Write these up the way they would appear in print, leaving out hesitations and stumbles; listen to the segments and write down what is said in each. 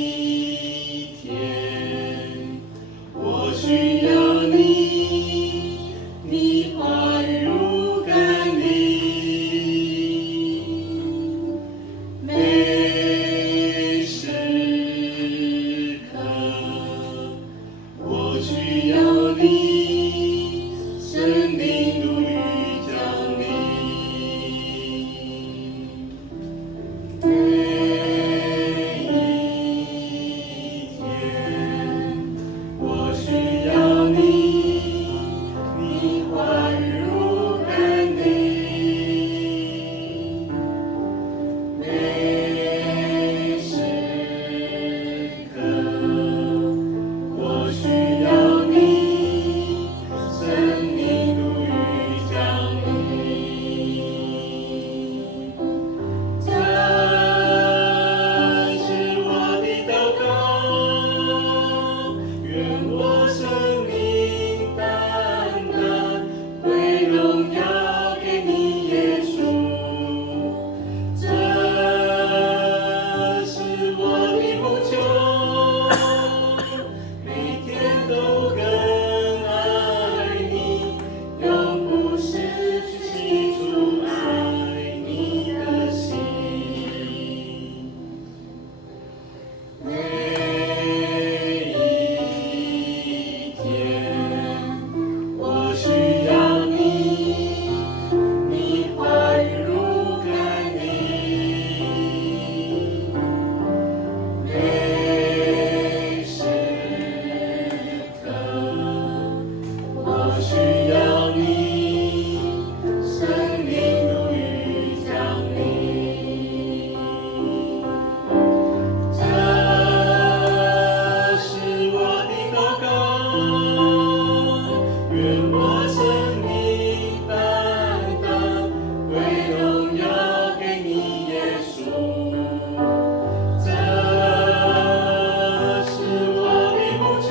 一天，我需要你，你话语如甘霖，每时刻我需要你，生命如雨降临。每一天，我需要你，你话语如甘霖，每时刻我需要你，生命如雨降临。这是我的祷告，愿我生命单单归荣耀给你，耶稣。这是我的呼求，每天都更爱你，永不失去记住爱你的心。每一天，我需要你，你话语如甘霖，每时刻我需要你，生命如雨降临。这是我的祷告，愿我生命单单归荣耀给你，耶稣。这是我的呼求，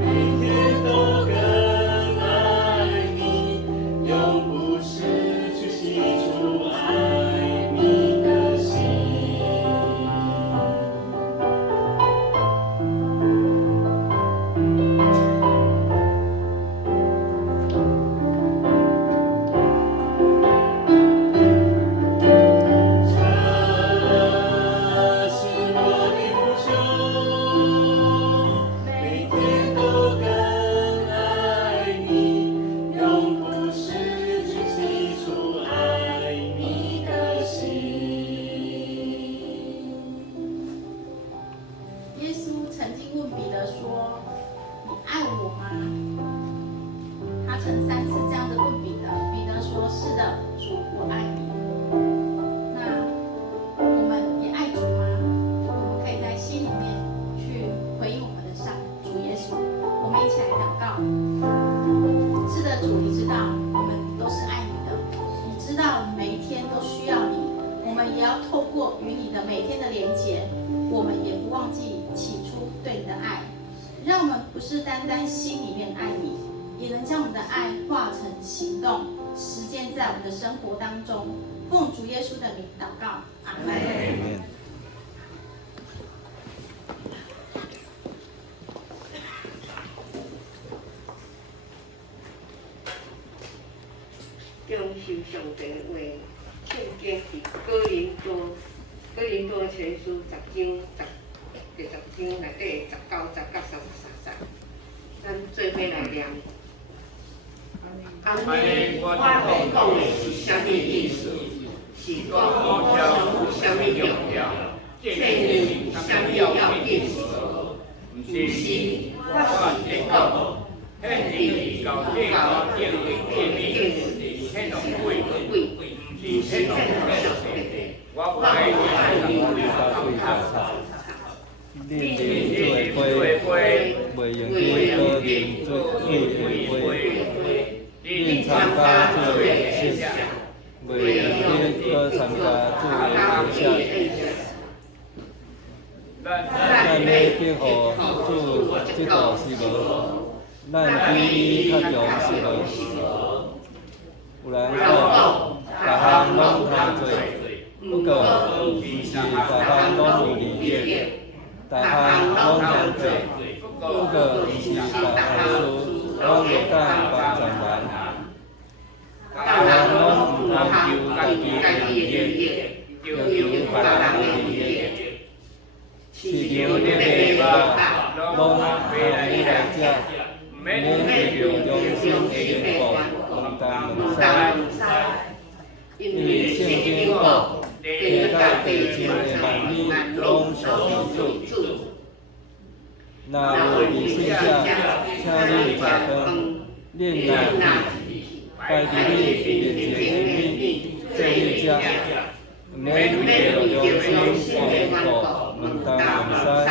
每天都更爱你，永不失去记住爱你的心。这是我的呼求，每天都更爱你，永不失去记住爱你的心。耶稣曾经问彼得说：“你爱我吗？”他曾3次这样的问彼得，彼得说：“是的，主，我爱你。”那我们也爱主吗？我们可以在心里面去回应我们的主耶稣。我们一起来祷告。是的，主，你知道我们都是爱你的，你知道每一天都需要你，我们也要透过与你的每天的连结，我们也不忘记起初对你的爱，让我们不是单单心里面爱你，也能将我们的爱化成行动，实践在我们的生活当中。奉主耶稣的名祷告，阿门。将受上帝的话圣经是哥林多前书10章内底19、10到33。咱做伙来念。安尼，我讲的是啥物意思？是讲我有啥物用了？这是啥物要紧事？毋是，我是讲，迄是到这个建立迄种贵，毋是迄种我爱你恁做伙，袂用去多啉做酒的话，恁参加做的事，袂用去多参加做的事。咱要祝福主这道是无，咱比伊较强是无。有人讲，逐项拢通做，毋不过毋是逐项拢有利益，逐项拢相对，不过毋是逐项事拢会当帮助人。逐项拢毋通求家己的利益，要求别人的利益。市场咧卖肉，拢买来食，免为着良心的缘故，问东问西。因为圣经讲，地到地前的万米拢属于主。若有二生者，请你食饭，恁若摆伫你面前的米，做你食，毋免为着良心的缘故，问东问西。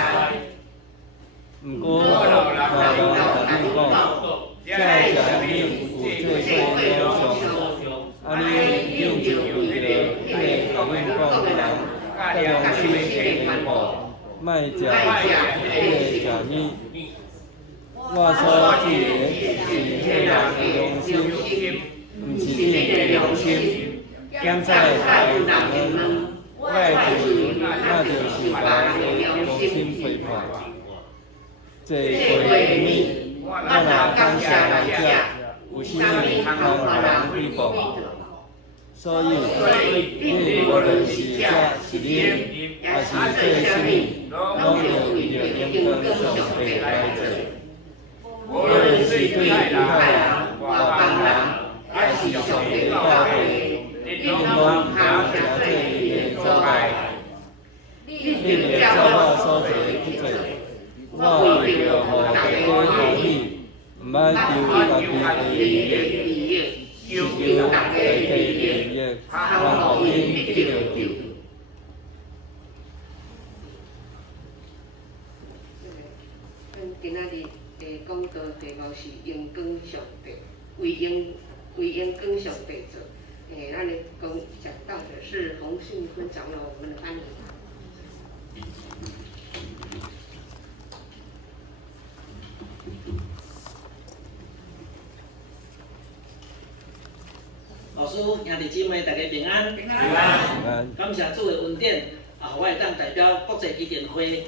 毋过，若人甲你讲，这食米有做过了上，你应就为着迄个甲阮讲的人，甲良心的缘故，莫食迄个食米。我所指的是迄人的良心，毋是你的良心。检查的台人，我的罪，那就是把良心批判。坐过的米，我若感谢人食，有啥物通互人诽谤？所以，你无论是食是啉，还是做啥物，拢要为着应当上帝来做。无论是对犹太人、外邦人，还是上帝教会，你拢通食做你的所爱。你会照我所做去做。我为着互大家欢喜，毋免求家己的利益，求大家的利益，通互因得到救。今仔日的讲道题目是应光上帝，为应光上帝做。咱的讲到的是洪信坤长老，我们的翻译。老师、兄弟姊妹，大家平安。平安。感谢主的恩典，我会当代表国际基甸会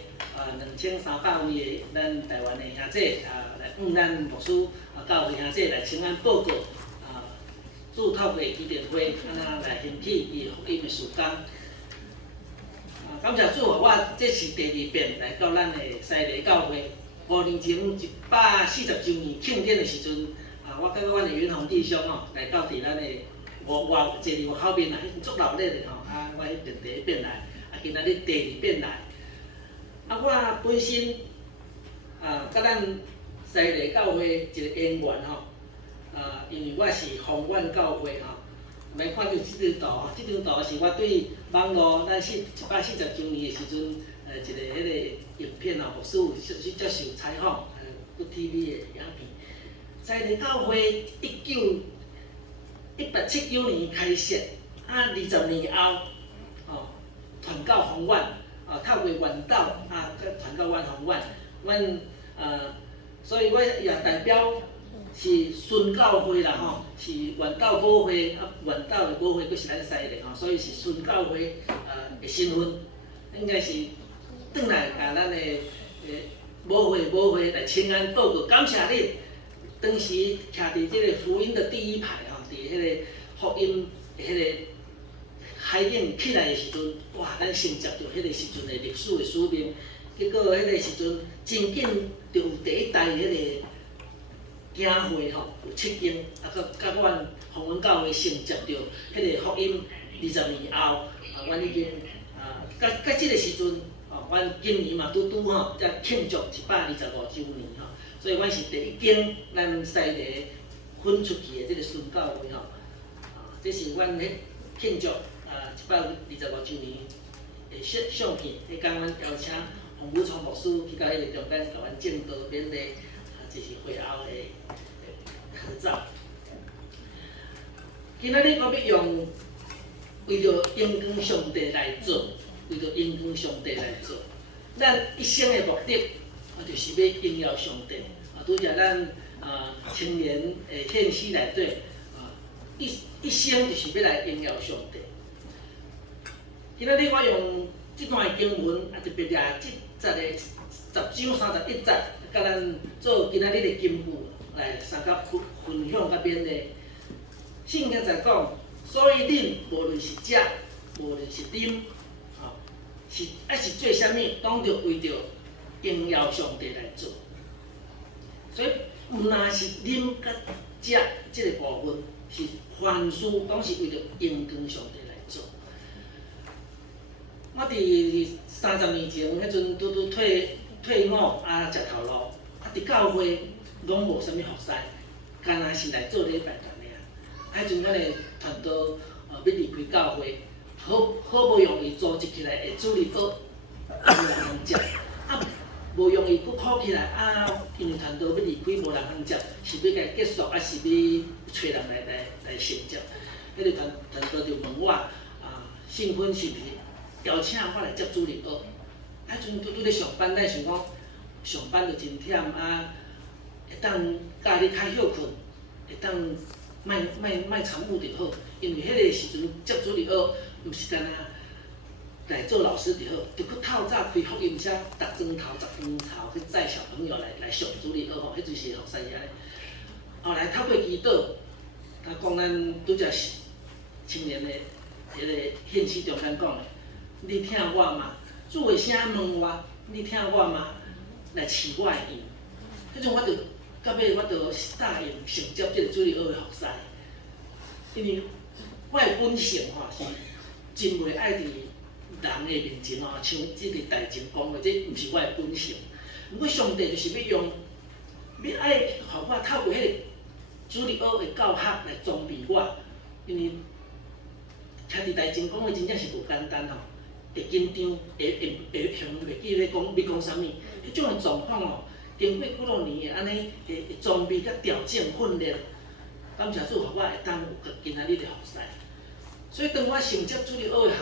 2300位的咱台湾的兄姐来咱牧师教会兄姐来请安报告主透过基甸会来兴起伊福音的事工。感谢主，我这是第2遍来到咱的西丽教会。5年前140周年庆典的时阵，我甲阮的云宏弟兄来到伫咱的坐伫我后面啦，迄足热烈的我迄边第1遍来，今仔日第2遍来。我本身甲咱西丽教会一个缘缘因为我是宏远教会来看到这张图，这张图是我对网络咱140周年的时阵一个迄个影片牧师去接受采访，TV 的影片。西丽教会197年开设，20年后传到宏远，透过原岛传到阮宏远，所以我也代表是孙教会啦是原岛母会，原岛的母会佫是咱西丽所以是孙教会的身份，应该是转来咱的母会来请安报告，感谢你。当时徛伫这个福音的第1排伫迄个福音迄个海涌起来的时阵，哇！咱承接着迄个时阵的历史的使命，结果迄个时阵真紧就有第1代迄个教会有7间，甲阮宏远教会承接着迄个福音20年后，阮已经甲即个时阵，阮今年嘛拄才庆祝125周年所以阮是第1间咱西丽分出去的这个孙教会这是阮咧庆祝125周年的相片。迄天阮邀请洪武聪牧师去到迄个中间，甲阮正道勉励，就是会后的合照。今仔日我要用为着应光上帝来做，为着应光上帝来做，咱一生的目的就是要荣耀上帝。拄则咱青年的献诗内底，一生就是要来荣耀上帝。今仔日我用这段经文，特别掠10章31节，甲咱做今仔日的金句来三甲分享甲勉励。圣经在讲，所以恁无论是食，无论是啉，是做啥物，拢着为着荣耀上帝来做。所以，毋若是啉甲食即个部分，是凡事拢是为着荣光上帝来做。我伫30年前，迄阵拄退伍食头路，伫教会拢无啥物服侍，干那是来做礼拜堂尔。迄阵咱的团队要离开教会，好无容易组织起来的主日学，无人通接。无容易佫考起来因为团队要离开，无人通接，是要甲结束，还是要找人来承接？迄个团队就问我信婚是毋是邀请我来接主日学？迄阵拄咧上班，咱想讲上班就真忝会当家己较休困，会当莫参悟就好。因为迄个时阵接主日学，毋是干来做老师就好，就佫透早开福音车，逐庄头、10庄头去载小朋友来上主日学吼，迄阵是服侍安尼。后来透过祈祷，讲咱拄则青年的迄个献诗中间讲的，你听我嘛，主的声问我，你听我嘛，来饲我的羊。迄阵我就到尾我就答应承接即个主日学的服侍，因为我的本性是真袂爱伫人的面前像即个台前讲的，这毋是我的本性。毋过上帝就是要爱，互我透过迄个主日学的教学来装备我，因为徛伫台前讲的真正是无简单吼，会紧张，会想袂记咧讲啥物，迄种的状况经过几落年的安尼会装备甲调整训练，感谢主，互我会当有今仔日的服侍。所以当我承接主日学的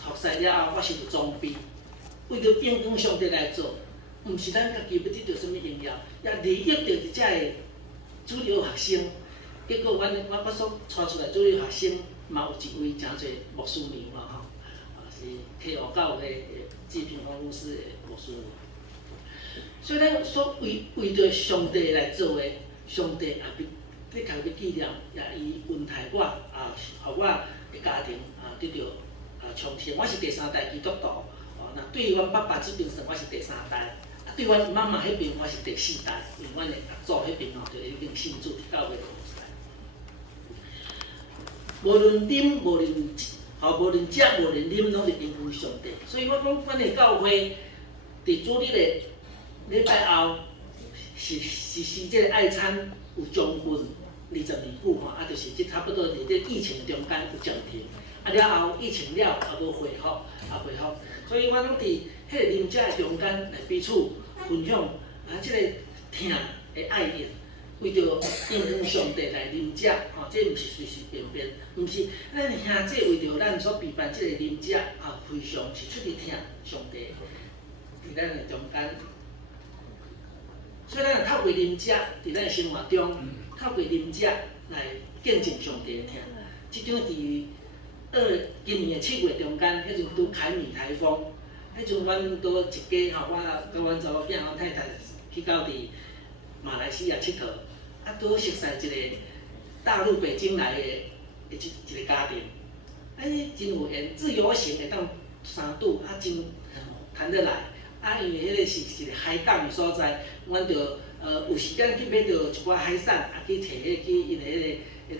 服侍了后，我是有装备，为着荣光上帝来做，毋是咱家己要得到什么荣耀，也利益着遮个主日学学生。结果我所带出来主日学生，嘛有一位真侪牧师娘嘛吼，是溪湖教会的志平方公司的牧师娘。所以咱所为着上帝来做的，上帝也要家己纪念，也伊恩待我互我的家庭得到重生。我是第3代基督徒，那对于阮爸爸这边算我是第3代，对阮妈妈迄边我是第4代，因为阮的阿祖迄边就已经信主伫教会服侍。无论啉，无论食，无论啉，拢是荣光上帝。所以我讲，阮的教会伫主日的礼拜后，是即个爱餐有将近20年久吼，就是即差不多伫这疫情中间有暂停，了后疫情了也无恢复，所以我拢伫迄个啉食的中间来彼此分享即个疼的爱意，为着荣光上帝来啉食吼，这毋是随随便便，毋是咱兄弟为着咱所备办即个啉食非常是出于疼上帝伫咱的中间。所以咱透过啉食，伫咱的生活中，透过啉食来见证上帝的疼。即种伫今年的7月中间，迄阵拄凯米台风，迄阵阮拄一家我甲阮查某囝、阮太太去到伫马来西亚佚佗，拄熟悉一个大陆北京来的一个家庭，真有缘，自由行会当3拄，真谈得来。因为迄个是一个海港的所在，阮就有时间去买着一寡海产，去摕去因的迄个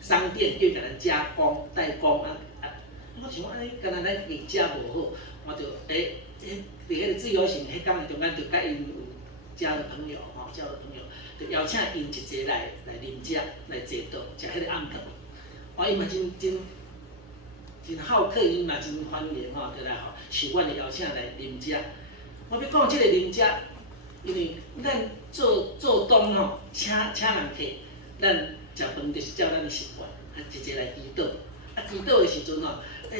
商店去甲咱加工代工我想敢若咱业者无好，我就伫迄个自由行迄港的中间，就甲因有交了朋友就邀请因一齐来啉食，来坐桌食迄个暗顿。因嘛真好客，因嘛真欢迎就来受阮的邀请来啉食。我要讲即个啉食，因为咱做东请人客，咱食饭就是照咱的习惯，一齐来祈祷。祈祷的时阵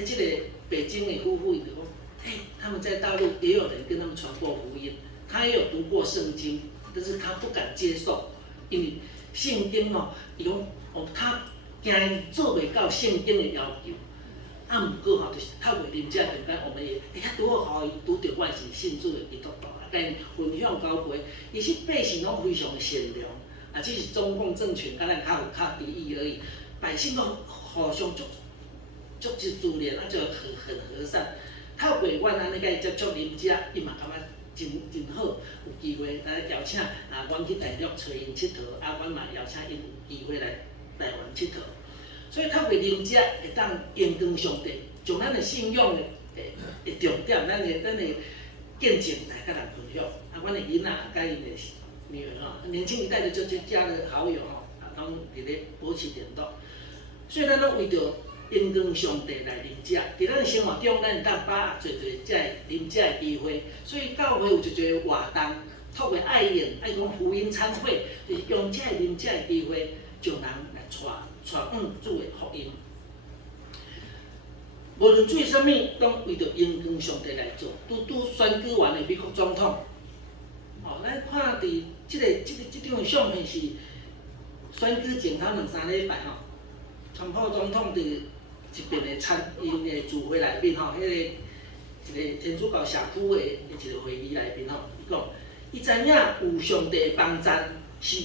即个北京的夫妇就讲，他们在大陆也有人跟他们传过福音，他也有读过圣经，但是他不敢接受，因为圣经伊讲他惊做袂到圣经的要求。啊，毋过吼，就是透过啉遮中间，我们也遐拄好，互伊拄着我是信主的基督徒，甲因分享交陪，伊是百姓拢非常的善良，啊，只是中共政权甲咱较敌意而已，百姓都互相足自然，啊，就很和善。透过阮安尼甲伊接触啉遮，伊嘛感觉真好，有机会来邀请阮去大陆找因佚佗，啊，阮嘛邀请因有机会来台湾佚佗。所以透过啉遮会当延长上帝，将咱的信仰的重点，咱的见证来甲人分享。啊，阮的囡仔甲因的女儿吼，年轻一代的这家的好友吼，啊，拢伫咧保持联络。所以咱拢为着延长上帝来啉遮，伫咱的生活中，咱会当把握做遮啉遮的机会。所以教会有一个活动，透过爱宴，爱讲福音餐会，就是用遮啉遮的机会，将人来传主的福音。无论做啥物，拢为着延长上帝来做。拄选举完的美国总统，哦，咱看伫即张的相片是选举前头2-3礼拜吼，川普总统伫一边的因的聚会内面吼，迄个一个天主教社区的一个会议内面吼，伊讲，伊知影有上帝的帮赞是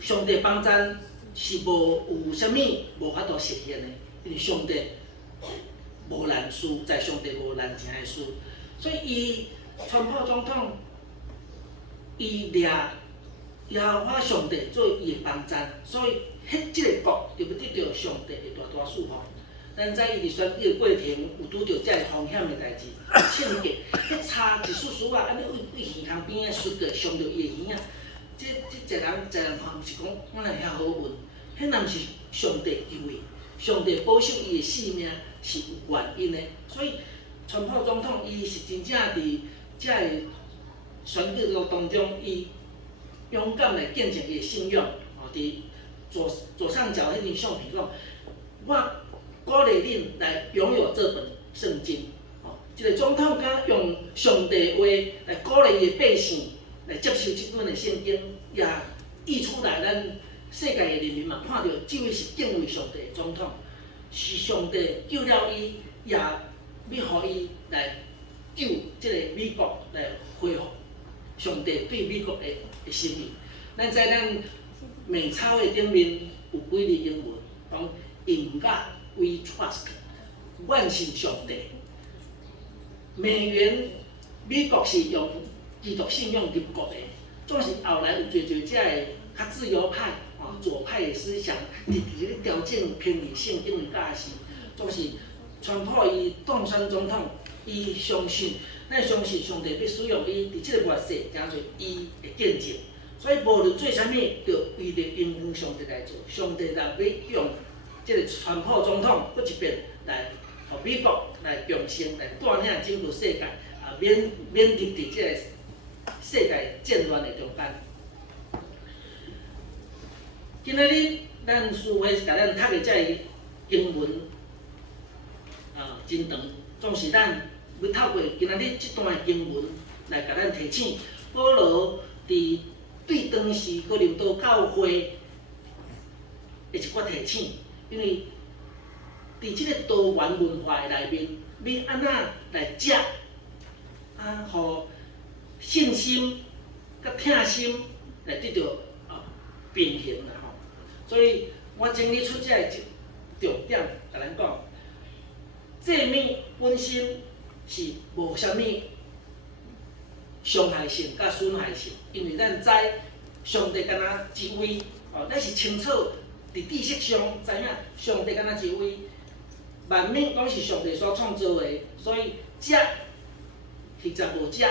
上帝帮赞。是有啥物无法度实现的，因为上帝无难事，在上帝无难成的事，所以伊川普总统伊掠耶和华上帝做伊的帮赞，所以即个国就要得到上帝的大祝福。咱知伊伫选举的过程有拄着遮个风险的代志，欠价，迄差一丝丝啊，安尼为鱼塘边仔摔着伤着伊的鱼仔，这一人看，毋是讲我若遐好运。迄若毋是上帝救伊，上帝保守伊的性命是有原因的。所以，川普总统伊是真正伫遮个选举路当中，伊勇敢来见证伊的信仰。哦，伫左上角迄张相片讲，我鼓励恁来拥有这本圣经。哦，一个总统敢用上帝话来鼓励伊的百姓来接受这本的圣经，也译出来咱。世界的人民嘛，看到这位是敬畏上帝的总统，是上帝救了伊，也要互伊来救这个美国来恢复上帝对美国的心意。咱知咱美钞的顶面有几字英文，讲 In God we trust， 阮信上帝。美元美国是用基督信仰立国的，总是后来有侪这个较自由派。左派的思想，直咧调整偏离圣经的价值，总是川普伊当选总统，伊相信，咱相信上帝要使用伊伫即个末世，行做伊的见证。所以无论做啥物，就为着因向上帝来做。上帝若要用即个川普总统，搁一遍来互美国来强盛，来带领整个世界，免入伫即个世界战乱的中间。今仔日咱师会甲咱读的这英文，真长，总是咱要透过今仔日这段经文来甲咱提醒，保罗伫对当时哥林多教会的一寡提醒，因为伫即个多元文化的内面，要安怎来接互信心甲疼心来得到平衡啦吼。所以我整理出这个重点，甲咱讲，这物本身是无啥物伤害性甲损害性，因为咱知上帝敢若一位，咱是清楚伫知识上知影上帝敢若一位，万物拢是上帝所创造的，所以食实在无食，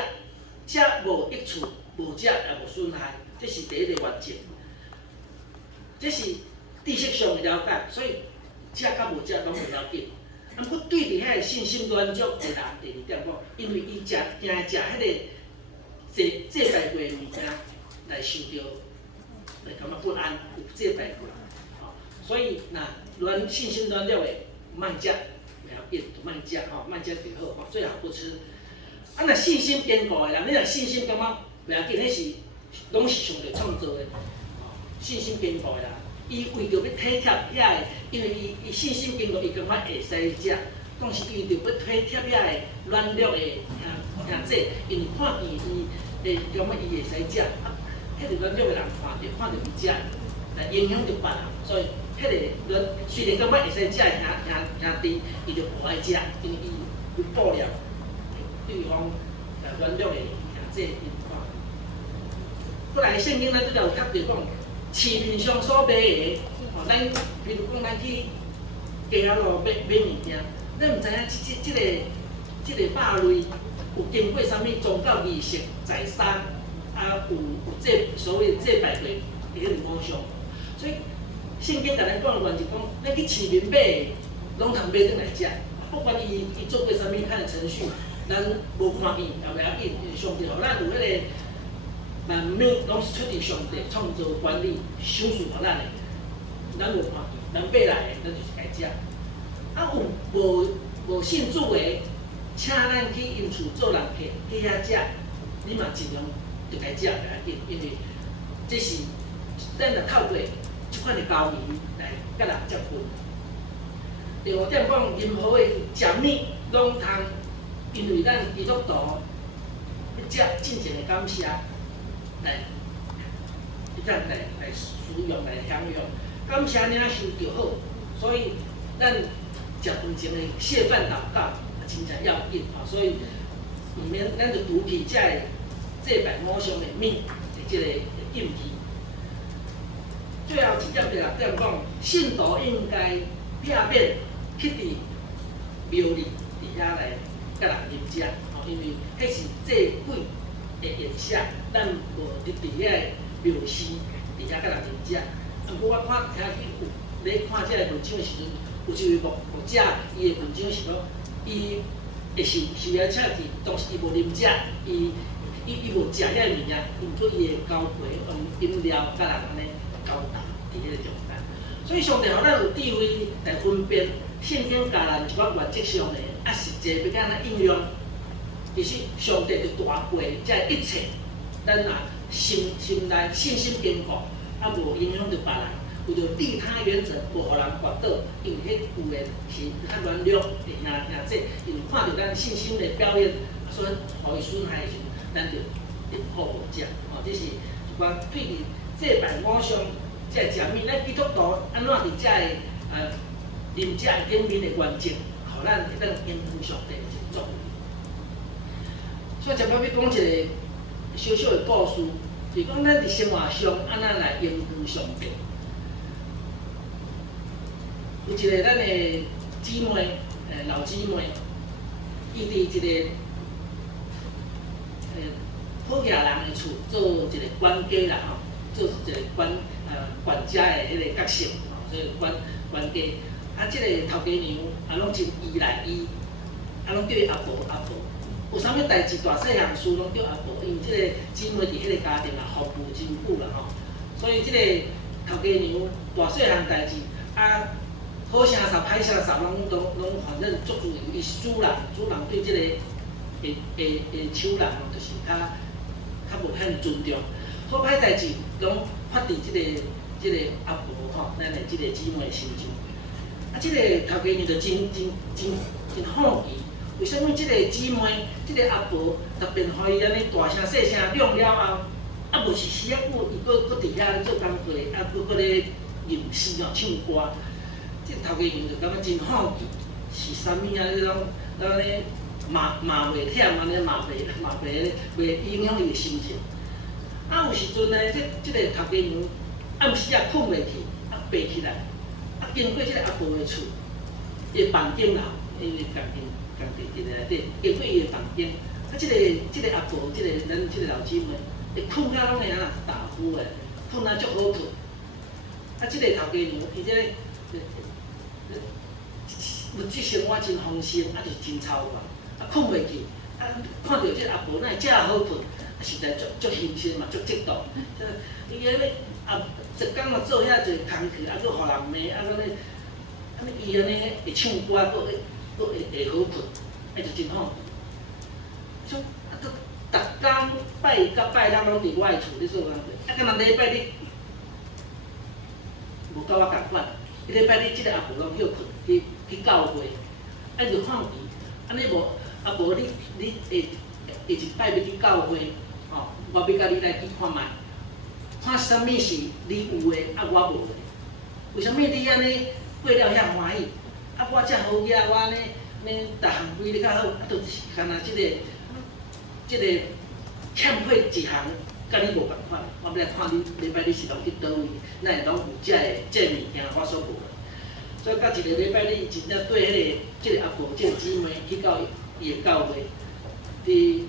食无益处，无食也无损害，这是第一个原则。这是知识上的了解，所以食甲无食拢袂要紧。啊，不过对伫遐个信心软弱的人，第二点讲，因为伊惊食迄个祭拜过的物件，来受到来感觉不安，有祭拜过，所以若信心软弱的，莫食，袂要紧，就莫食吼，莫食就好，最好不吃。啊，若信心坚固的人，你若信心感觉袂要紧，迄是拢是上帝创造的。信心坚固的人，伊为着要体贴遐个，因为伊信心坚固，伊感觉会使食，当时伊就要推贴遐的软弱的兄姐，因为看见伊会感觉伊会使食，迄个软弱的人看着伊食，来影响着别人，所以迄个人虽然感觉会使食的兄弟，伊就无爱食，因为伊有布料对方软弱的兄姐因看。过来圣经咱拄则有读着讲，市面上所卖的，咱比如讲咱去街仔路买物件，咱毋知影即个肉类有经过啥物宗教仪式、宰杀，有这所谓祭拜过迄个偶像，所以圣经甲咱讲的原是讲，咱去市面买的，拢通买转来食，不管伊做过啥物款的程序，咱无看见也袂要紧，上帝互咱有迄个。万物拢是出自上帝创造管理赏赐互咱的，咱无看见，咱买来的，咱就是该食。有无信主的，请咱去因厝做人客，去遐食，你嘛尽量就该食袂要紧，因为这是咱着透过即款的交易来甲人接触。第五点讲，任何的食物拢通，因为咱基督徒要食真正的感谢。来使用来享用，感谢你啊受就好，所以咱食饭前的谢饭祷告真正要紧啊，所以毋免咱就拄起遮个祭拜偶像的物的即个禁忌。最后一点第六点讲，信徒应该避免去伫庙里伫遐来甲人啉食，因为迄是祭鬼的影响，咱无伫遐个庙寺伫遐甲人啉食。毋过我听有咧看即个文章的时阵，有一位牧者，伊的文章是讲，伊会受而且是当时伊无啉食，伊无食遐个物件，毋过伊会交陪用饮料甲人安尼交谈伫迄个中间。所以上帝互咱有智慧来分辨圣经教咱一寡原则上的，实际要甲咱应用。其实上帝就大过这一切，咱若心内信心坚固，无影响着别人，有着利他原则，无互人滑倒，因为迄有诶是较软弱的兄姐，因为看到咱信心的表演，所以互伊损害的时候，咱就好无食。这是一寡对于祭拜偶像这食物，咱基督徒安怎伫这个啉食顶面的原则，互咱会当应付上帝的作为。所以，接摆要讲一个小小的故事，就是讲咱伫生活上安怎来应付上帝。有一个咱的姊妹，老姊妹，伊伫一个好野人的厝做一个管家啦吼，做一个管家的迄个角色，所以管家。即个头家娘拢真依赖伊，拢叫伊阿婆阿婆。有啥物代志大细项事拢叫阿婆，因为即个姊妹伫迄个家庭服务真久啦吼，所以即个头家娘大细项代志好声煞歹声煞拢反正足自由，伊是主人对即个下手人就是较无遐尊重，好歹代志拢发伫即个阿婆吼，咱的即个姊妹身上。即个头家娘就真好奇。为什么即个姊妹、即个阿婆特别互伊安尼大声细声亮了后，无是时啊久，伊搁伫遐做工课，搁咧吟诗唱歌。即个头家娘就感觉真好奇，是啥物啊？你拢安尼骂袂忝，安尼骂袂影响伊的心情。有时阵呢，即个头家娘暗时啊困袂去，爬起来，经过即个阿婆的厝，伊的房顶头，因为家己伫内底，经过伊的房顶，即个阿婆，咱即个老姊妹，会困甲拢会安那打呼的，困啊足好困。即个头家娘，伊即个物质生活真丰盛，就是真操劳，困袂去。看到即个阿婆那遮好困，实在足欣赏嘛，足嫉妒。伊安尼一工嘛做遐侪工课，搁互人骂，安尼伊安尼会唱歌，搁会好困，就真好。像逐工拜甲拜六拢伫我的厝咧做工课，敢若礼拜日无甲我共款，礼拜日即个阿婆拢休困去教会，按着看伊，安尼无无你下一摆要去教会，吼，我要甲你来去看卖，看啥物是你有诶，我无诶。为什物你安尼过了遐欢喜？我遮好嘢，我安尼逐项规咧较好，就是干那即个欠缺一项，甲你无共款。我要来看你礼拜你是拢去倒位，哪会拢有遮物件我所无诶。所以到一个礼拜你真正对即个阿婆、即个姊妹去到伊诶教会，伫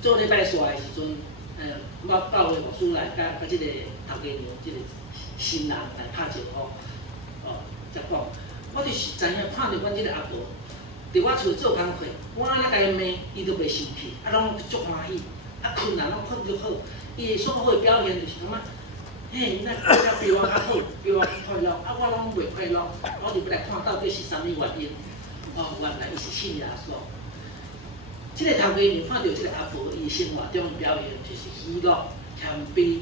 做礼拜煞诶时阵，我教会牧师来甲即个头家娘，即个新人来拍招呼，才讲，我就是知影看到阮即个阿婆，伫我厝做工课，我安那甲伊骂，伊都袂生气，拢足欢喜，困人拢困足好，伊所好诶表现就是感觉。嘿，那过了比我较好，比我较快乐，我拢袂快乐，我就要来看到底是啥物原因。原来伊是信耶稣。即个头家娘看到即个阿婆，伊生活中表现就是喜乐、谦卑，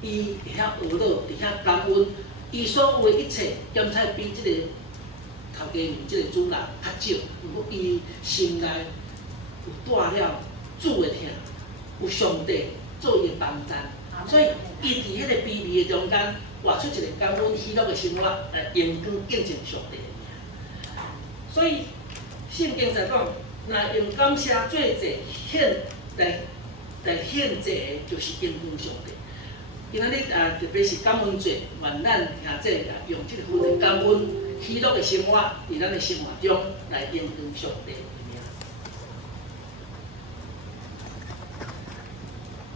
伊会晓学乐，会晓感恩，伊所有诶一切，检采比即个头家娘即个主人较少，毋过伊心内有带了主诶疼，有上帝做伊诶帮赞。所以，伊伫迄个卑微的中间，活出一个感恩喜乐的生活，来用光敬敬上帝的名。所以，圣经在讲，若用感谢做祭献来献祭的，就是用光上帝。今仔日特别是感恩节，愿咱兄弟也用即个份的感恩喜乐的生活，伫咱的生活中来用光上帝的名。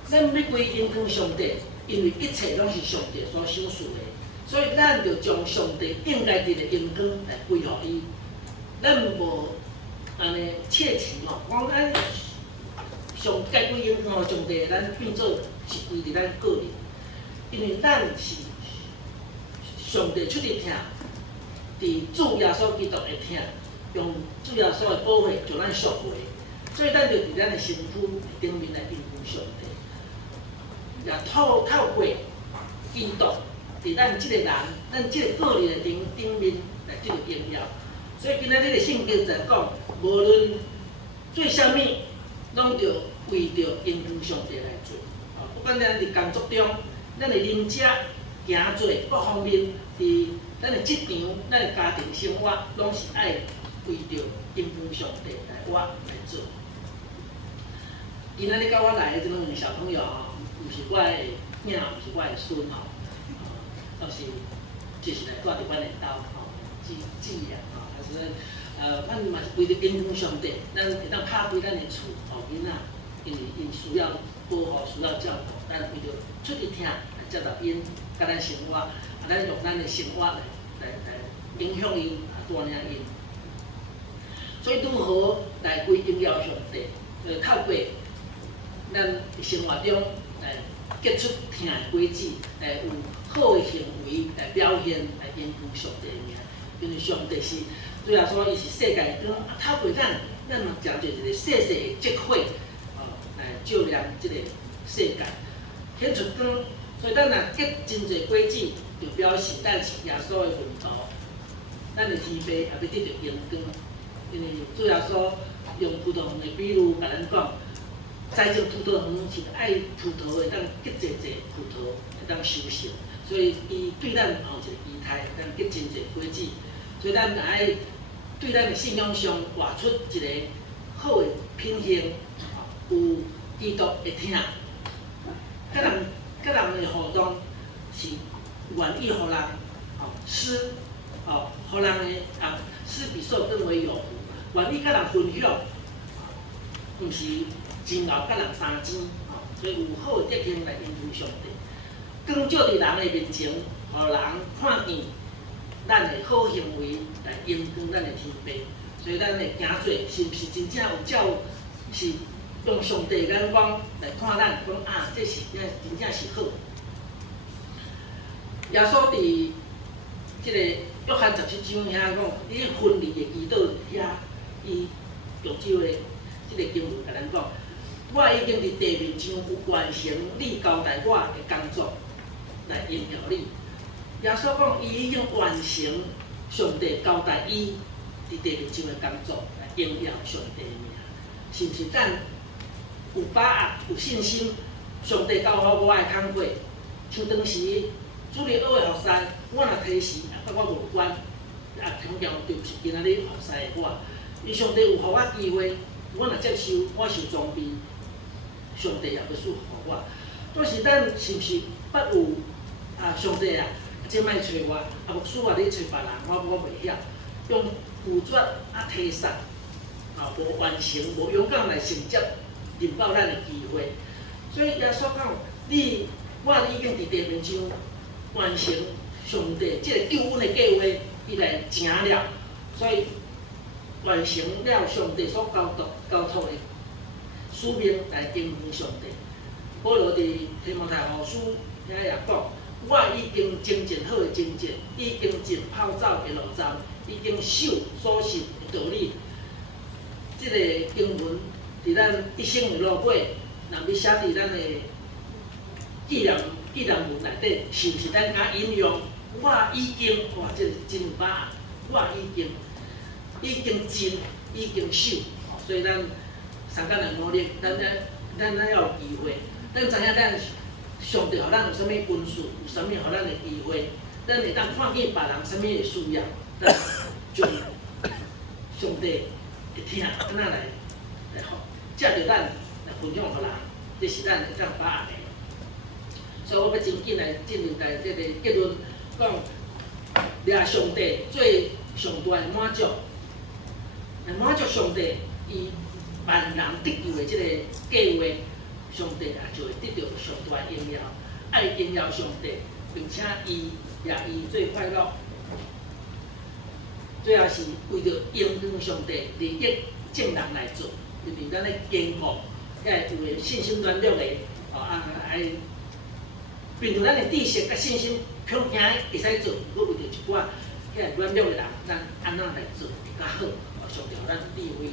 咱要归因向上帝，因为一切拢是上帝所赏赐的，所以咱就将上帝应该伫的因光来归互伊。咱无安尼切持吼，讲咱上该归因向上帝，咱变做是归伫咱个人，因为咱是上帝出的疼，伫主耶稣基督的疼，用主耶稣的保护将咱赎回，所以咱就伫咱的身躯顶面来因向上帝。也透过基督，伫咱即个人，咱即个个人的顶面来即个荣耀。所以今仔日的圣经在讲，无论做啥物，拢着为着因向上帝来做。不管咱伫工作中，咱的邻舍、行做各方面，伫咱的职场、咱的家庭生活，拢是爱为着因向上帝来活来做。今仔日甲我来的即两个小朋友毋是我的囝，毋是我的孙吼，都是就是来住伫阮的兜吼，姊啊吼，但是阮嘛是为着因向上帝，咱会当拍开咱的厝吼囡仔，因为因需要保护，需要照顾，咱为着出一疼来接纳因，甲咱生活，咱用咱的生活来影响因，带领因。所以如何来归荣耀上帝？透过咱生活中来结出疼的果子，来有好的行为来表现，来因奉上帝的名。因为上帝是主要说，伊是世界的光，透过咱嘛诚侪一个细细的智慧，来照亮即个世界，显出光。所以咱若结真侪果子，就表示咱是耶稣的门徒，咱的天父也要得到荣光。因为主要说用葡萄园的比喻，甲咱讲。栽种葡萄园是爱葡萄会当结侪葡萄会当收成，所以伊对咱有一个期待，咱结真侪果子。所以咱爱对咱的信仰上活出一个好的品行，有基督的疼，甲人的互动是愿意互人施，互人的施比受更为有福，愿意甲人分享，毋是。真后甲人相争，所以有好的德行来应付上帝。光照伫人的面前，互人看见咱的好行为来应光咱的天父。所以咱的行做是毋是真正有照，是用上帝的眼光来看咱，讲这是真正是好。耶稣伫即个约翰17章遐讲，伊分离的祈祷遐，伊用即个经文甲咱讲。我已经伫地面上有完成你交代我的工作，来荣耀你。耶稣讲，伊已经完成上帝交代伊伫地面上的工作来荣耀上帝的名，是毋是？咱有把握、有信心，上帝交予我的工课，像当时主日学的后师，我若提示，甲我无关，强调就是今仔日后师的我，因上帝有予我机会，我若接受，我受装备，上帝也要赐予我。但是咱是毋是捌有上帝啊？即摆找我，牧师啊，你找别人，我袂晓，用拒绝提杀，无完成，无勇敢来承接领报咱的机会。所以耶稣讲，我已经伫地面上完成上帝即个救恩的计划，伊来成了，所以完成了上帝所交托的使命来敬奉上帝。保罗伫提摩太后书遐也讲。我已经征战好的征战，已经尽跑走的路走，已经守所信的道理。这个经文伫咱一生的路尾，若要写伫咱的纪念文内底，是毋是咱甲引用？我已经，哇，这是真有把握。我已经尽，已经守。所以咱三工来努力，咱要有机会，咱知影咱。上帝互咱有啥物恩赐，有啥物互咱的机会，咱会当看见别人啥物的需要，咱就上帝会听，安那来借着咱来分享互人，这是咱会当把握的。所以我要真紧来进入在这个结论，讲掠上帝最上大的满足，来满足上帝伊万人得救的这个计划。上帝也就会得到上大的荣耀，爱荣耀上帝，并且伊最快乐。最后是为着荣光上帝利益正人来做，就是咱咧坚固，遐有诶信心软弱诶，凭着咱诶知识甲信心，强行会使做，不过为着一寡遐软弱诶人，咱安怎来做会较好？上帝互咱智慧。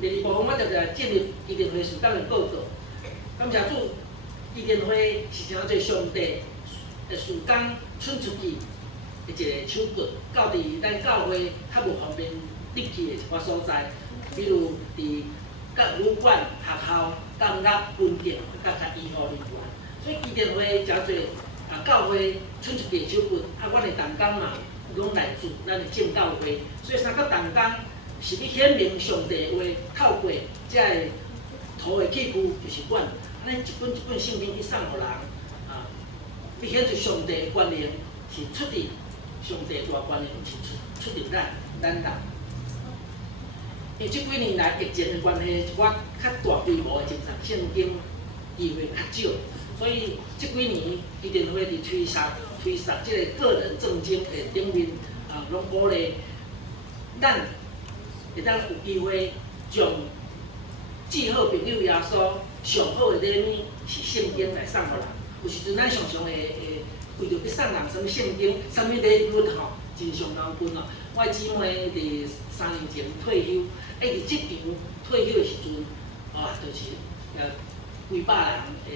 第二部分，我就来进入基甸会事工的报告。感谢主，基甸会是诚侪上帝的事工伸出去的一个手骨，到伫咱教会较无方便入去的一寡所在，比如伫各旅馆、学校、监狱、分店、甲医护人员。所以基甸会诚侪教会伸出去的手骨，阮的同工嘛，拢来自咱的正教会，所以三个同工。是要显明上帝的话，透过这个图的器具，就是阮，安尼一本一本圣经去送互人，要显出上帝的权能是出伫上帝大权能，毋是出伫咱人。因为这几年来疫情的关系，一寡较大规模的精神圣经机会较少，所以这几年基甸会伫推杀这个个人正经的顶面，拢鼓励咱。会当有机会将至好朋友耶稣上好的礼物是圣经来送互人。有时阵咱常常会为着去送人什么圣经、什么礼物吼，真上难分哦。我姊妹伫3年前退休，伫职场退休的时阵，就是几百人的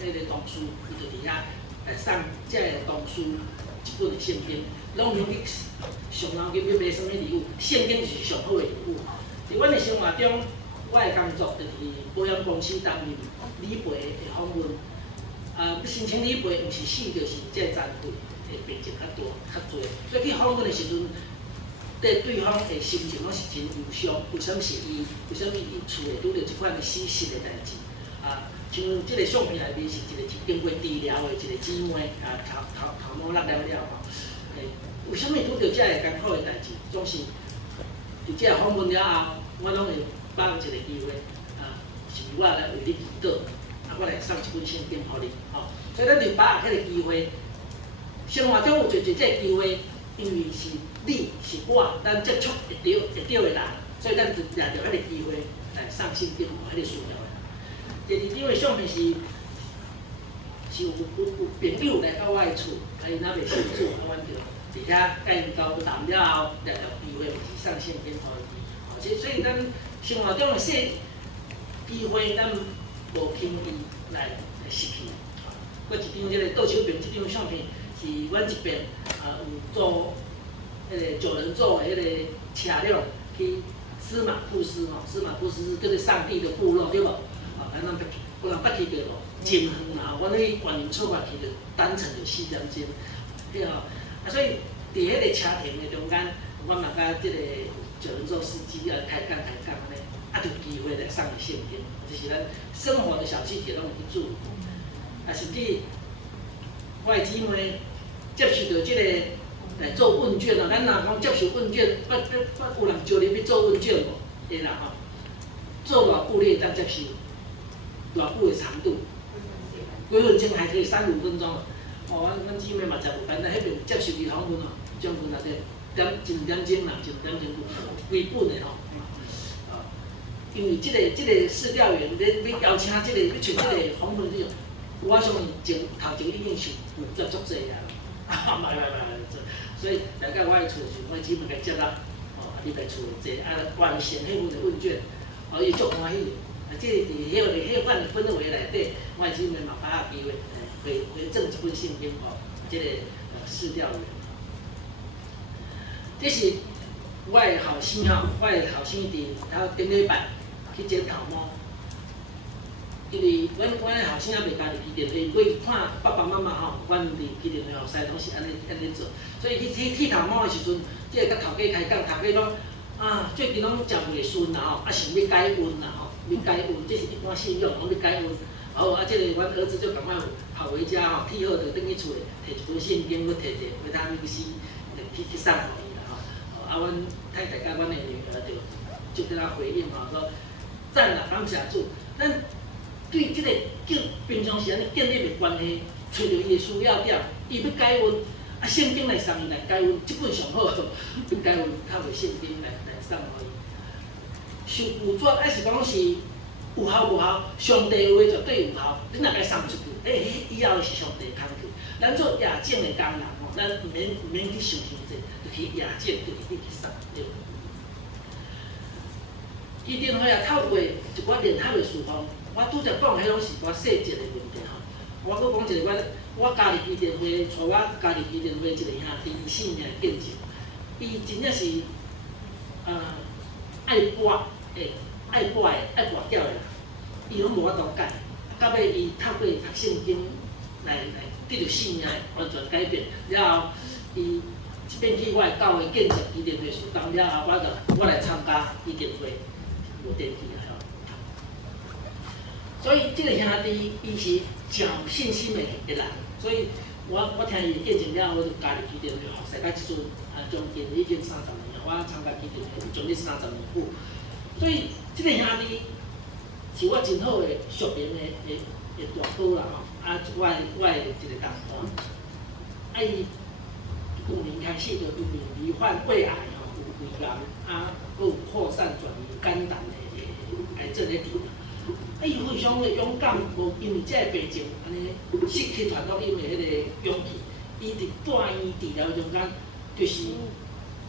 迄个同事，伊就伫遐来送这个同事一本的圣经。拢用去上人去要买什么礼物？圣经就是上好的礼物。伫阮的生活中，我的工作就是保险公司担任理赔的访问。要申请理赔，毋是死就是这个残废的病情较多较侪，所以去访问的时阵，对方的心情拢是真忧伤。为什么是伊？为什么伊厝会拄着即款的死实的代志？像即个相片内面是一个经过治疗的一个姊妹，头毛落了吼。为什么拄到这个艰苦的代志？总是伫这访问了后，我拢会把握一个机会，是我来为你祈祷，我来送一本圣经互你，所以咱就把握迄个机会。生活中有侪这个机会，因为是你是我，咱接触会到的人，所以咱就掠着迄个机会来送圣经互迄个需要的人。第二张的相片是有朋友来到我的厝，因若袂信主，阮就。伫遐甲因交谈了后，掠着机会是送圣经互伊。所以咱生活中的小机会，咱无轻易来失去。搁一张即个倒手边即张相片是阮这边有做迄个9人座的迄个车辆去司马库斯司马库斯叫做上帝的部落对无？咱有人捌去过无？真远啦！阮去原林出发去就单程就4点钟，对吼。所以伫迄个车停的中间，我嘛甲即个9人座司机开讲安尼，就有机会来送伊圣经，就是咱生活的小细节拢有去注意。甚至我的姊妹接受到即个来做问卷咱若讲接受问卷，有人招你去做问卷无？会啦吼，做偌久你会当接受？偌久的长度？几分钟还可以3、5分钟。阮姊妹嘛真有烦恼，迄边接受伊访问将近1点钟啦，1点钟规本的吼。因为即个试调员要邀请即个要找即个访问这种，我相信头前已经是有接足济啊。买，所以来到我的厝时，我姊妹来接啦，你来厝坐，完成迄份的问卷，伊足欢喜。即伫迄个氛围内底，我的姊妹嘛把握机会，回赠一本圣经即个试调员。这是我的后生我的后生伫顶礼拜去剪头毛，因为阮的后生还袂家己去电话，伊看爸爸妈妈阮伫去电话师拢是安尼做，所以去剃头毛的时阵，即个甲头家开讲，头家讲最近拢食袂顺啦想要改运啦要改运，这是一般信用，讲要改运。即个阮儿子就赶快跑回家剃好就转去厝摕一本圣经，搁摕一个维他命 C 去送互伊啦阮太太甲阮的女儿就跟他回应说赞啦，感谢主。咱对即个平常时安尼建立的关系，找到伊的需要点，伊要改运，圣经来送伊来改运，即本上好，要改运靠着圣经来送互伊。受拒绝还是讲是有效无效？上帝的话绝对有效，你若甲伊送出去，以后是上帝的工具。咱做夜景的工人咱毋免去想伤济，就去夜景，就去送对。伊电话透过一寡联合的事项，我拄则讲，迄拢是寡细节的问题我搁讲一个我加入伊电话，带我加入伊电话一个兄弟4年的见证，伊真正是爱播掉的，伊拢无法度改，到尾伊透过读圣经来得到信仰完全改变，了后伊变去我的教会见证伊电话事工了后，我来参加伊电话无电梯啊所以这个兄弟伊是真有信心的人，所以我听伊见证了，我就加入伊电话学，使到即阵将近已经30年了，我参加伊电话将近30年久，所以这个兄弟是我真好的熟龄的大哥啦我的一个同伴，伊5年开始就因为罹患胃癌有胃癌佫有扩散转移肝胆的癌症的治疗。伊非常的勇敢，无因为这个病情安尼失去传统因的迄个勇气，伊伫住院治疗中间，就是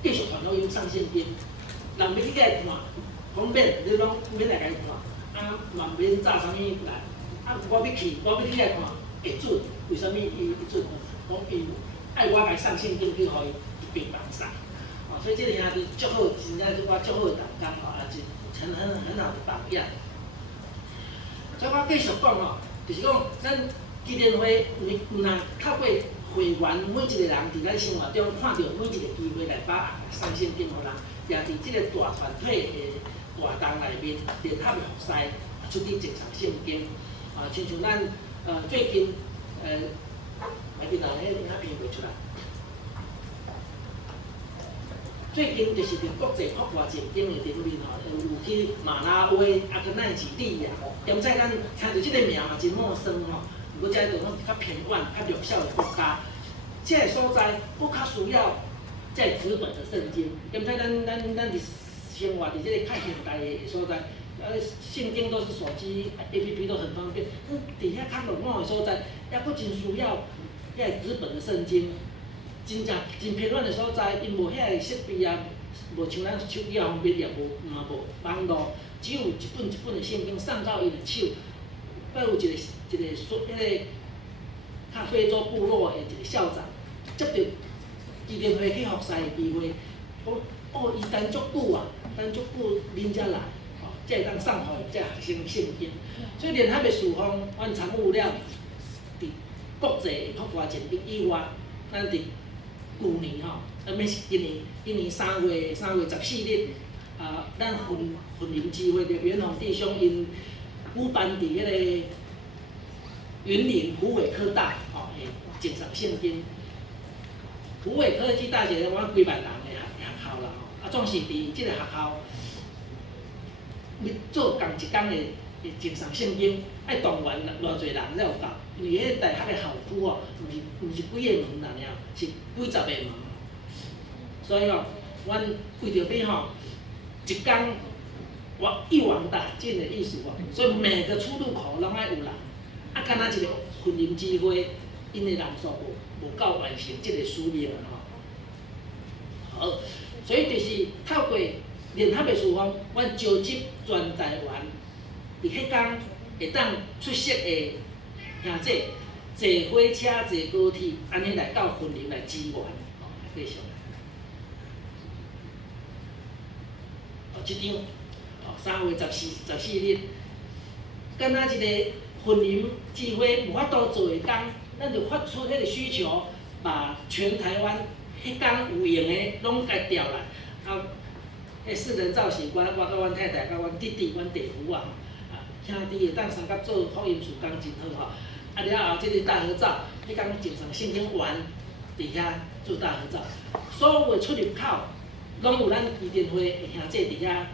继续传统用送圣经，人要去甲伊看，讲免，你拢免来甲伊看，嘛免炸啥物来，我要去甲伊看会准，为什么伊准？讲伊爱我来送圣经去，互伊病人送，所以这个兄弟足好，真正是我足好的同工也很好的榜样。所以我继续讲就是讲咱基电会有人透过会员每一个人伫咱生活中看到每一个机会来把送圣经互人，也伫即个大团体的活动内面联合的服侍，出去接受圣经。亲像咱最近内面人影片袂出来。最近就是伫国际国外圣经的顶面有去马拉维，跟咱是利亚，踮在咱听到即个名嘛真陌生不过遮种较偏远、较弱小的国家，这个所在不较需要这纸本的圣经，踮在咱伫生活伫即个较现代的所在，圣经都是手机 APP 都很方便。伫遐较落伍的所在，也佫真需要遐个纸本的圣经。真偏远的所在，因无遐个设备无像咱手机方便，也嘛无网络，只有一本的圣经送到伊的手，佮有一个迄个较非洲部落的一个校长，接到基金会去服侍的机会，讲哦，伊等足久啊，等足久恁才来，哦，才会当送互这学生圣经。所以联合的事奉，阮参与了伫国际的扩大前景以外，咱伫旧年吼，免是今年3月14日，咱婚林机会着元宏弟兄因举办伫迄个云林虎尾科大吼诶精神圣经。虎尾科技大学阮几万人的学校啦吼，总是伫即个学校要做同一工的精神圣经，爱动员偌侪人才有够，因为迄大学的校区哦，毋是几个门啦尔，是几十个门。所以哦，阮为着要吼一工一网打尽的意思哦，所以每个出入口拢爱有人。啊，敢若一个婚姻机会，因的人数无够完成即个使命吼。好，所以就是透过联合的事奉，阮召集全台湾伫迄天会当出色的兄弟，坐火车、坐高铁，安尼来到婚姻来支援，吼，继续。即张，3月14日，敢若一个婚姻聚会无法度做的工，咱就发出迄个需求，把全台湾迄天有闲的拢甲调来。啊，迄4人造型，我甲阮太太、甲阮弟弟、阮弟夫啊，兄弟会当参甲做福音事工真好吼。啊了后，即个大合照，迄天精神圣经完，伫遐做大合照，所有的出入口。拢有咱基金会的兄弟伫遐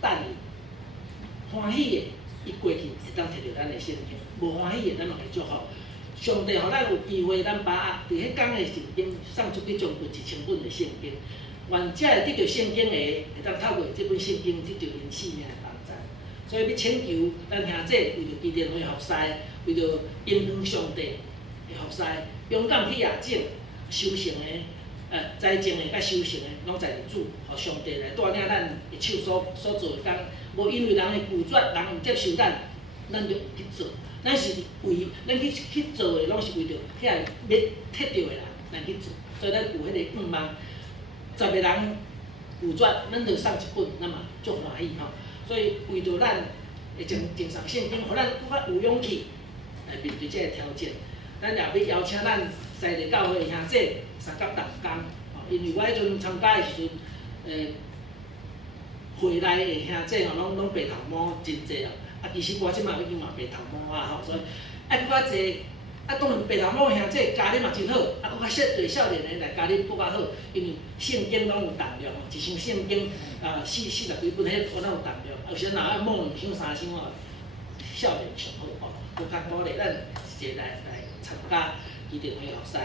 等伊，欢喜的，伊过去会当摕到咱的圣经；无欢喜的，咱嘛会祝福。上帝互咱有机会，咱把握伫迄天的圣经送出去将近1000本的圣经，愿遮会得到圣经的，会当透过这本圣经得到因性命的帮助。所以要请求咱兄弟为着基金会服侍，为着因向上帝的服侍，勇敢去亚证修成的。财政的甲修成的，拢在主，互上帝来带领咱的手所做的工，无因为人的拒绝，人毋接受咱，咱就去做。咱是为咱去做的，拢是为着遐要摕到的人来去做。所以咱有迄个愿望，10个人拒绝，咱就送一本，那么足欢喜吼。所以为着咱会精神圣经，互咱更较有勇气来面对这个挑战。咱也要邀请咱在地教会的兄弟。参加同工，因为我迄阵参加的时阵，会内的兄弟吼，拢白头毛真济啊。啊，其实我即马已经嘛白头毛啊吼，所以更较济，当然白头毛兄弟家里嘛真好，更较侪少年的来家里更较好，因为圣经拢有重量一箱圣经40几本，迄我拢有重量，有时若爱摸2箱3箱哦，少年上好吼，更较鼓励咱一个来参加基金会服侍。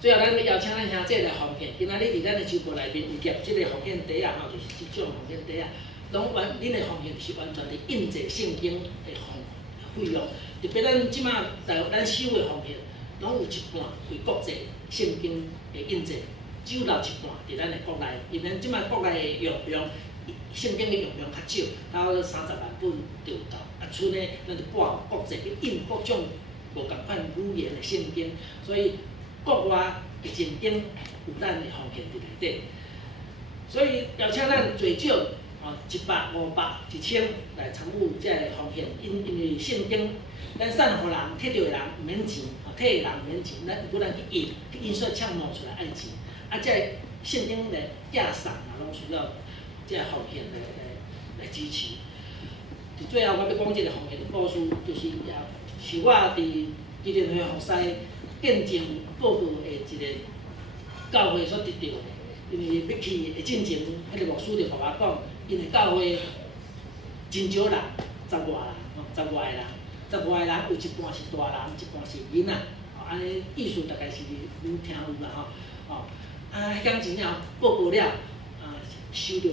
最后，咱要邀请咱兄弟来奉献。今仔日伫咱的周报内面有夹即个奉献袋啊，吼，就是即种奉献袋啊，拢恁的奉献是完全伫印制圣经的费用。特别咱即马咱收的奉献，拢有一半为国际圣经的印制，只有留一半伫咱的国内。因为即马国内的用量，圣经的用量较少，大概30万本就有够。啊，剩的咱就拨国际去印各种无共款语言的圣经，所以。国外的圣经有咱的奉献伫内底，所以邀请咱最少100、500、1000来参与这个奉献，因为圣经咱送互人摕到的人毋免钱，摕的人毋免钱，咱要咱去印刷厂弄出来爱钱，啊，这圣经的架送啊，拢需要这奉献来支持。最后，我要讲这个奉献的故事，就是也是我伫基金会服侍。见证报告的一个教会所得到的，因为要去的进前，迄个牧师就甲我讲，因的教会真少人，10外人，10外个人有一半是大人，一半是囡仔，安尼意思大概是恁听有啦吼，迄天真正报告了，收到2个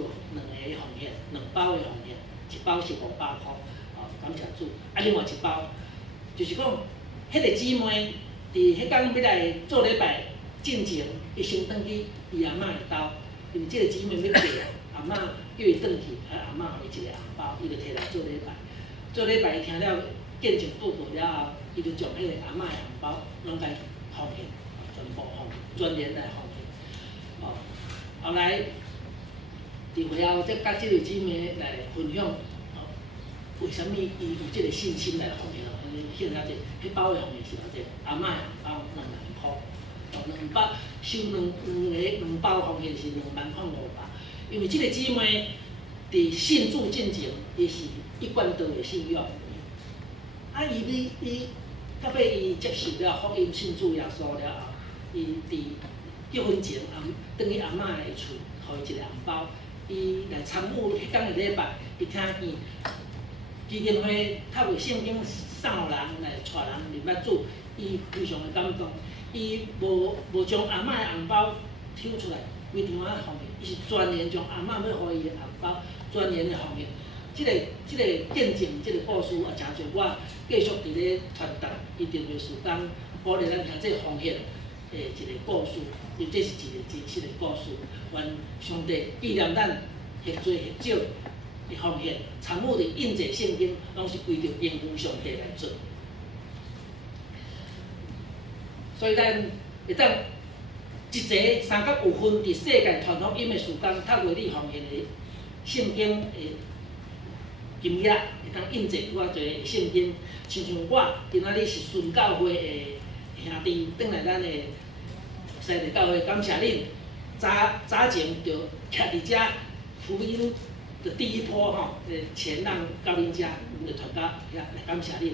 奉献，2包的奉献，1包是500块，感谢主，另外1包就是讲，迄个姊妹。伫迄天要来做礼拜进前，伊先转去伊阿嬷的兜，因为即个姊妹要嫁，阿嬷叫伊转去，阿嬷互伊一个红包，伊就摕来做礼拜。做礼拜伊听了见证报告了后，伊就将迄个阿嬷的红包拢甲奉献，全部全年来奉献。哦，后来伫会后，再甲即个姊妹来分享，为什么伊有即个信心来奉献？献了这迄包的奉献是偌济，阿嬷的红包2万箍，2包收2包奉献是2万块500，因为即个姊妹伫信主进前，伊是一贯道的信仰。啊，伊到尾伊接受了福音，信主耶稣了后，伊伫结婚前，等于阿嬷的厝，互伊一个红包，伊来参与迄天的礼拜，伊听见基金会读过圣经，送互人来带人入捌主，伊非常的感动。伊无将阿嬷的红包抽出来，规场啊奉献，伊是全年将阿嬷要互伊的红包全年的奉献。即个见证，即个故事也诚侪，我继续伫咧传达一定的时间，鼓励咱听这个奉献的一个故事，因为这是一个真实的故事。愿上帝纪念咱或多或少的奉献，参与的印证圣经，拢是为着应付上帝来做。所以咱会当一节3到5分伫世界传福音的时间，透过你奉献的圣经的金额，会当印证我侪圣经。亲像我今仔日是顺教会的兄弟，转来咱的西地教会，感谢恁。早前就徛伫遮福音的第一波吼，钱让到恁遮，阮就传到遐来感谢恁。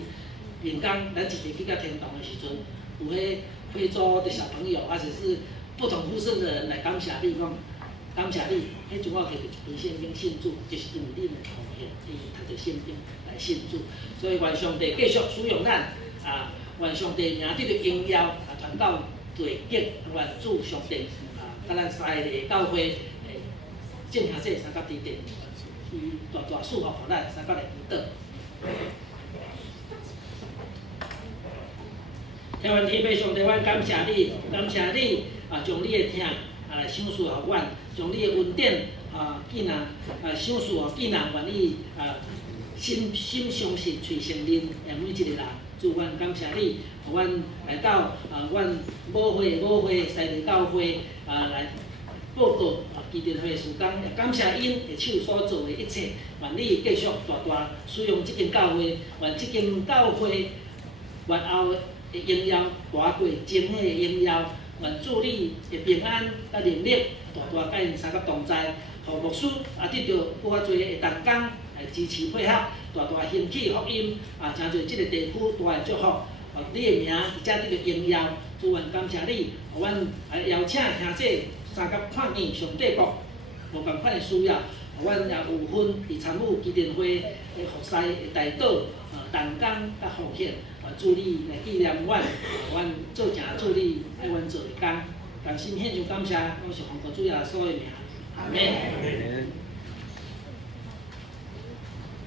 明天咱一起去到天堂的时阵，有迄非洲的小朋友，或者是不同肤色的人来感谢你，讲感谢你。迄阵我摕着一本圣经信主，就是因为恁的奉献，伊读着圣经来信主。所以愿上帝继续使用咱，愿上帝名得着荣耀，传到地极，愿主上帝甲咱西个教会正下这3角地点，伊大祝福互咱3角来祈祷。天父天父上帝，阮感谢你，感谢你将你的疼来赏赐互阮，将你的恩典既然赏赐互既然愿意心相信、嘴承认的每一个人。主，阮感谢你，互阮来到阮母会西地教会来报告基甸会的时间，也感谢因的手所做的一切。愿你继续大使用这间教会，愿这间教会越后的荣耀大过前的荣耀。愿祝你的平安甲能力大甲因3角同在，互牧师得到更较侪的同工来支持配合，大兴起福音诚侪即个地区大的祝福。你的名伫遮得到荣耀，主愿感谢你，互阮邀请兄姐3角看见上帝国无共款的需要，互阮也有份伫参与基甸会的服侍的代祷、同工甲奉献。祝你来纪念阮，阮做正祝你爱阮做的工，衷心献上感谢，我是奉靠主耶稣的名，阿门。